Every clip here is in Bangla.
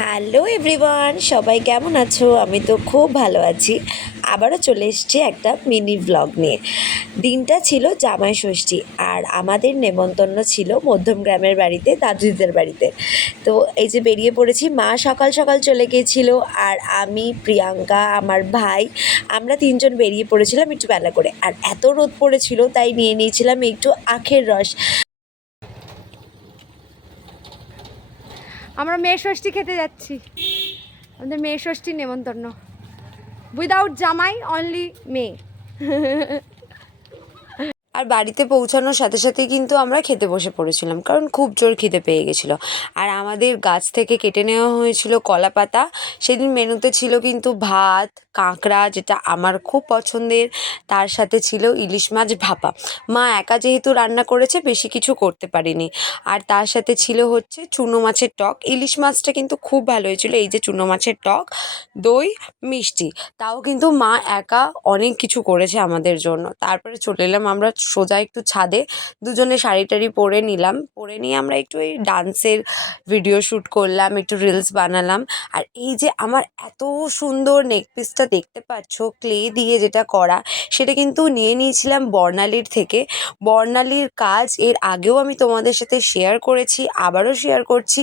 হ্যালো এভরিওয়ান, সবাই কেমন আছো? আমি তো খুব ভালো আছি। আবারও চলে এসেছি একটা মিনি ব্লগ নিয়ে। দিনটা ছিল জামাই ষষ্ঠী, আর আমাদের নেমন্তন্ন ছিল মধ্যমগ্রামের বাড়িতে, দাদুদের বাড়িতে। তো এই যে বেরিয়ে পড়েছি, মা সকাল সকাল চলে গিয়েছিল, আর আমি, প্রিয়াঙ্কা, আমার ভাই, আমরা তিনজন বেরিয়ে পড়েছিলাম একটু বেলা করে। আর এত রোদ পড়েছিল, তাই নিয়ে নিয়েছিলাম একটু আখের রস। আমরা মেয়ে ষষ্ঠী খেতে যাচ্ছি। আমাদের মেয়ে ষষ্ঠীর নেমন্তন্ন, উইদাউট জামাই, অনলি মেয়ে। আর বাড়িতে পৌঁছানোর সাথে সাথেই কিন্তু আমরা খেতে বসে পড়েছিলাম, কারণ খুব জোর খিদে পেয়ে গেছিলো। আর আমাদের গাছ থেকে কেটে নেওয়া হয়েছিল কলা পাতা। সেদিন মেনুতে ছিল কিন্তু ভাত, কাঁকড়া, যেটা আমার খুব পছন্দের, তার সাথে ছিল ইলিশ মাছ ভাপা। মা একা যেহেতু রান্না করেছে, বেশি কিছু করতে পারিনি। আর তার সাথে ছিল হচ্ছে চুনো মাছের টক। ইলিশ মাছটা কিন্তু খুব ভালো হয়েছিল। এই যে চুনো মাছের টক, দই, মিষ্টি। তাও কিন্তু মা একা অনেক কিছু করেছে আমাদের জন্য। তারপরে চলে এলাম আমরা সোজা একটু ছাদে, দুজনে শাড়ি টাড়ি পরে নিলাম। পরে নিয়ে আমরা একটু এই ডান্সের ভিডিও শ্যুট করলাম, একটু রিলস বানালাম। আর এই যে আমার এত সুন্দর নেক পিসটা দেখতে পাচ্ছ, ক্লে দিয়ে যেটা করা, সেটা কিন্তু নিয়ে নিয়েছিলাম বর্ণালীর থেকে। বর্ণালীর কাজ এর আগেও আমি তোমাদের সাথে শেয়ার করেছি, আবারও শেয়ার করছি।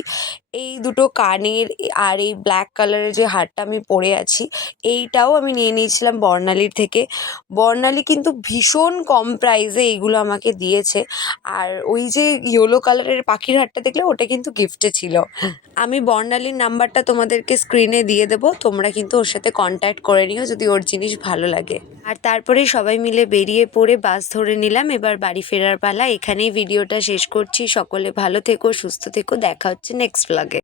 এই দুটো কানের আর এই ব্ল্যাক কালারের যে হারটা আমি পরে আছি, এইটাও আমি নিয়ে নিয়েছিলাম বর্ণালীর থেকে। বর্ণালী কিন্তু ভীষণ কম প্রাইসে এইগুলো আমাকে দিয়েছে। আর ওই যে ইয়েলো কালারের পাখির হারটা দেখলে, ওটা কিন্তু গিফটে ছিল। আমি বর্ণালীর নাম্বারটা তোমাদেরকে স্ক্রিনে দিয়ে দেবো, তোমরা কিন্তু ওর সাথে কন্ট্যাক্ট করে নিও যদি ওর জিনিস ভালো লাগে। আর তারপরে সবাই মিলে বেরিয়ে পড়ে বাস ধরে নিলাম। এবার বাড়ি ফেরার পালা। এখানেই ভিডিওটা শেষ করছি। সকলে ভালো থেকো, সুস্থ থেকো। দেখা হচ্ছে নেক্সট ব্লগে।